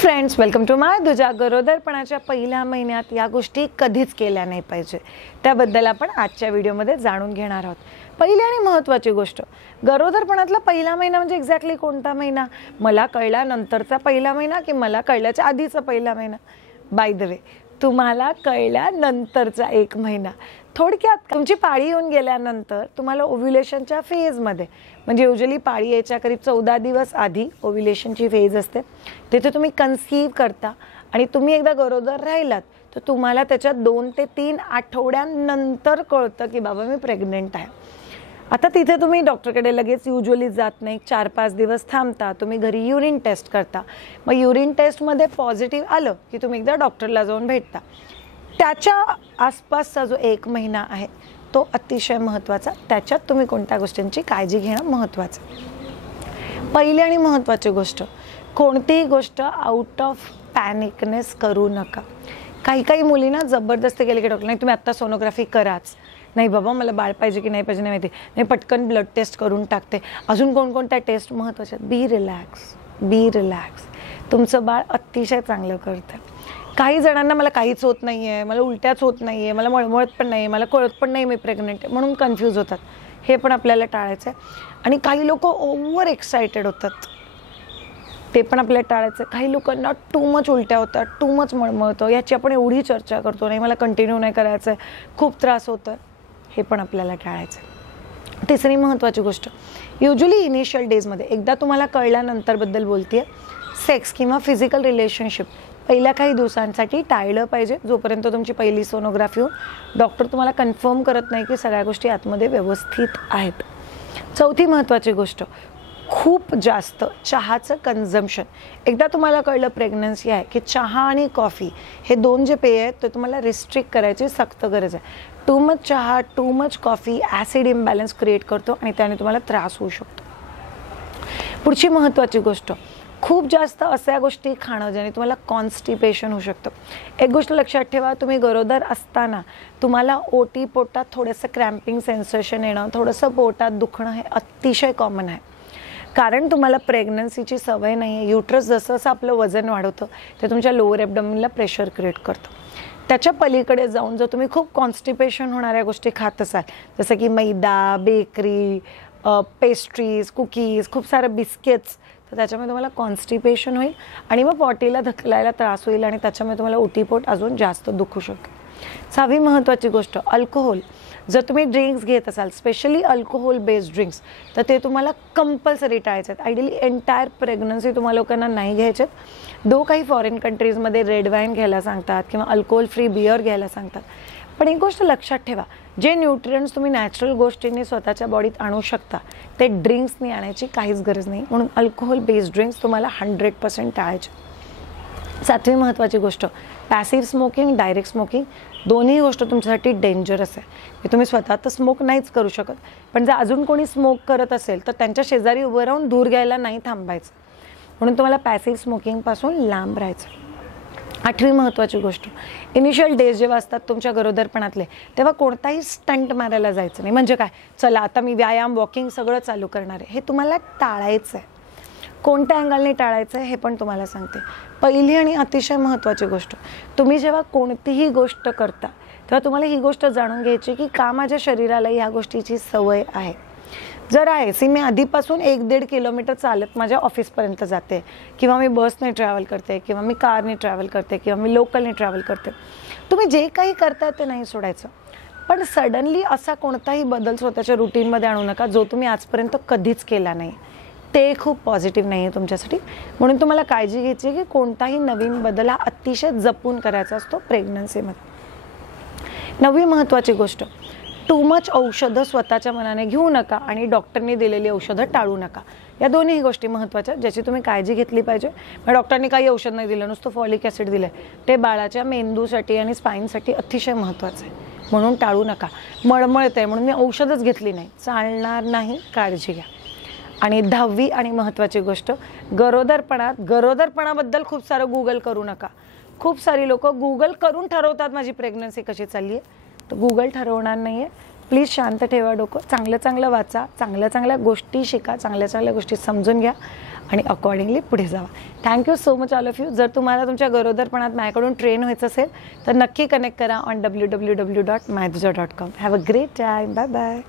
Friends, welcome to माय दुजा. गरोदरपणाच्या पहिल्या महिन्यात या गोष्टी कधीच केल्या नाही पाहिजे, त्याबद्दल आपण आजच्या व्हिडिओमध्ये जाणून घेणार आहोत. पहिली आणि महत्त्वाची गोष्ट, गरोदरपणातला पहिला महिना म्हणजे एक्झॅक्टली कोणता महिना? मला कळल्यानंतरचा पहिला महिना की मला कळल्याच्या आधीचा पहिला महिना? बाय द वे, तुम्हाला कळल्यानंतरचा एक महिना. थोडक्यात तुमची पाळी येऊन गेल्यानंतर तुम्हाला ओव्ह्युलेशनच्या फेजमध्ये, म्हणजे युजली पाळी यायच्या करीब 14 दिवस आधी ओव्ह्युलेशनची फेज असते, तिथे तुम्ही कन्सीव्ह करता आणि तुम्ही एकदा गरोदर राहिलात तर तुम्हाला त्याच्या 2 ते 3 आठवड्यांनंतर कळतं की बाबा मी प्रेग्नेंट आहे. आता तिथे तुम्ही डॉक्टरकडे लगेच युजली जात नाही, 4-5 दिवस थांबता, तुम्ही घरी युरिन टेस्ट करता. मग युरिन टेस्टमध्ये पॉझिटिव्ह आलं की तुम्ही एकदा डॉक्टरला जाऊन भेटता. त्याच्या आसपासचा जो एक महिना आहे तो अतिशय महत्त्वाचा. त्याच्यात तुम्ही कोणत्या गोष्टींची काळजी घेणं महत्त्वाचं. पहिली आणि महत्त्वाची गोष्ट, कोणतीही गोष्ट आउट ऑफ पॅनिकनेस करू नका. काही मुलींना जबरदस्ती केली की डॉक्टर नाही तुम्ही आत्ता सोनोग्राफी कराच, नाही बाबा मला बाळ पाहिजे की नाही पाहिजे नाही माहिती, नाही पटकन ब्लड टेस्ट करून टाकते, अजून कोणकोणत्या टेस्ट महत्त्वाच्या. बी रिलॅक्स. तुमचं बाळ अतिशय चांगलं करतं. काही जणांना मला काहीच होत नाही आहे, मला उलट्याच होत नाही आहे, मला मळमळत पण नाही, मला कळत पण नाही मी प्रेग्नंट आहे, म्हणून कन्फ्यूज होतात. हे पण आपल्याला टाळायचं आहे. आणि काही लोक ओव्हर एक्सायटेड होतात, ते पण आपल्याला टाळायचं आहे. काही लोकांना टू मच उलट्या होतात, टू मच मळमळतं, याची आपण एवढी चर्चा करतो, नाही मला कंटिन्यू नाही करायचं आहे, खूप त्रास होतं, हे पण आपल्याला टाळायचं आहे. तिसरी महत्त्वाची गोष्ट, युजली इनिशियल डेजमध्ये एकदा तुम्हाला कळल्यानंतरबद्दल बोलते, सेक्स किंवा फिजिकल रिलेशनशिप पहिल्या काही दिवसांसाठी टाळलं पाहिजे, जोपर्यंत तुमची पहिली सोनोग्राफी होऊन डॉक्टर तुम्हाला कन्फर्म करत नाही की सगळ्या गोष्टी आतमध्ये व्यवस्थित आहेत. चौथी महत्त्वाची गोष्ट, खूप जास्त चहाचं कन्झम्पशन. एकदा तुम्हाला कळलं प्रेग्नन्सी आहे की चहा आणि कॉफी हे 2 जे पेय आहेत ते तुम्हाला रिस्ट्रिक्ट करायची सक्त गरज आहे. टू मच चहा, too much coffee acid imbalance create करतो आणि त्याने तुम्हाला त्रास होऊ शकतो. पुढची महत्त्वाची गोष्ट, खूप जास्त अशा गोष्टी खाणं ज्याने तुम्हाला कॉन्स्टिपेशन होऊ शकतं. एक गोष्ट लक्षात ठेवा, तुम्ही गरोदर असताना तुम्हाला ओटी पोटात थोडंसं क्रॅम्पिंग सेन्सेशन येणं, थोडंसं पोटात दुखणं हे अतिशय कॉमन आहे. कारण तुम्हाला प्रेग्नन्सीची सवय नाही आहे. युट्रस जसं जसं आपलं वजन वाढवतं ते तुमच्या लोअर ॲबडोमेनला प्रेशर क्रिएट करतं. त्याच्या पलीकडे जाऊन जर तुम्ही खूप कॉन्स्टिपेशन होणाऱ्या गोष्टी खात असाल, जसं की मैदा, बेकरी, पेस्ट्रीज, कुकीज, खूप सारे बिस्किट्स, तर त्याच्यामुळे तुम्हाला कॉन्स्टिपेशन होईल आणि मग पॉटीला धकलायला त्रास होईल आणि त्याच्यामुळे तुम्हाला ओटीपोट अजून जास्त दुखू शकतो. 6वी महत्त्वाची गोष्ट, अल्कोहोल. जर तुम्ही ड्रिंक्स घेत असाल, स्पेशली अल्कोहोल बेस्ड ड्रिंक्स, तर ते तुम्हाला कंपल्सरी टाळायचे आहेत. आयडियली एंटायर प्रेग्नन्सी तुम्हाला लोकांना नाही घ्यायचे आहेत. काही फॉरेन कंट्रीजमध्ये रेड वाईन घ्यायला सांगतात किंवा अल्कोहोल फ्री बियर घ्यायला सांगतात. पण एक गोष्ट लक्षात ठेवा, जे न्यूट्रियंट्स तुम्ही नॅचरल गोष्टींनी स्वतःच्या बॉडीत आणू शकता ते ड्रिंक्सनी आणायची काहीच गरज नाही. म्हणून अल्कोहोल बेस्ड ड्रिंक्स तुम्हाला 100% टाळायचे. 7वी महत्त्वाची गोष्ट, पॅसिव्ह स्मोकिंग, डायरेक्ट स्मोकिंग, दोन्ही गोष्ट तुमच्यासाठी डेंजरस आहे. की तुम्ही स्वतः तर स्मोक नाहीच करू शकत, पण जर अजून कोणी स्मोक करत असेल तर त्यांच्या शेजारी उभं राहून धूर घ्यायला नाही थांबायचं. म्हणून तुम्हाला पॅसिव्ह स्मोकिंगपासून लांब राहायचं. 8वी महत्त्वाची गोष्ट, इनिशियल डेज जेव्हा असतात तुमच्या गरोदरपणातले, तेव्हा कोणताही स्टंट मारायला जायचं नाही. म्हणजे काय, चला आता मी व्यायाम, वॉकिंग सगळं चालू करणार आहे, हे तुम्हाला टाळायचं आहे. कोणत्या अँगलने टाळायचं आहे हे पण तुम्हाला सांगते. पहिली आणि अतिशय महत्त्वाची गोष्ट, तुम्ही जेव्हा कोणतीही गोष्ट करता तेव्हा तुम्हाला ही गोष्ट जाणून घ्यायची की का माझ्या शरीराला ह्या गोष्टीची सवय आहे. जर आहे मी आधीपासून 1-1.5 किलोमीटर चालत माझ्या ऑफिसपर्यंत जाते, किंवा मी बसने ट्रॅव्हल करते, किंवा मी कारने ट्रॅव्हल करते, किंवा मी लोकलने ट्रॅव्हल करते, तुम्ही जे काही करता ते नाही सोडायचं. पण सडनली असा कोणताही बदल स्वतःच्या रुटीनमध्ये आणू नका जो तुम्ही आजपर्यंत कधीच केला नाही. ते खूप पॉझिटिव्ह नाही आहे तुमच्यासाठी. म्हणून तुम्हाला काळजी घ्यायची आहे की कोणताही नवीन बदल हा अतिशय जपून करायचा असतो प्रेग्नन्सीमध्ये. 9वी महत्त्वाची गोष्ट, टू मच औषधं स्वतःच्या मनाने घेऊ नका आणि डॉक्टरनी दिलेली औषधं टाळू नका. या दोन्ही गोष्टी महत्त्वाच्या, ज्याची तुम्ही काळजी घेतली पाहिजे. मग डॉक्टरनी काही औषध नाही दिलं, नुसतं फॉलिक ॲसिड दिलं, ते बाळाच्या मेंदूसाठी आणि स्पाईनसाठी अतिशय महत्त्वाचं आहे, म्हणून टाळू नका. मळमळत आहे म्हणून मी औषधच घेतली नाही, चालणार नाही, काळजी घ्या. आणि 10वी आणि महत्त्वाची गोष्ट, गरोदरपणाबद्दल खूप सारं गुगल करू नका. खूप सारी लोक गुगल करून ठरवतात माझी प्रेग्नन्सी कशी चालली आहे, तर गुगल ठरवणार नाही आहे. प्लीज शांत ठेवा डोकं, चांगलं चांगलं वाचा, चांगल्या चांगल्या गोष्टी शिका, चांगल्या चांगल्या गोष्टी समजून घ्या आणि अकॉर्डिंगली पुढे जावा. Thank you so much all of you. जर तुम्हाला तुमच्या गरोदरपणात माझ्याकडून ट्रेन व्हायचं असेल तर नक्की कनेक्ट करा on www.myduja.com. Have a great time. Bye bye.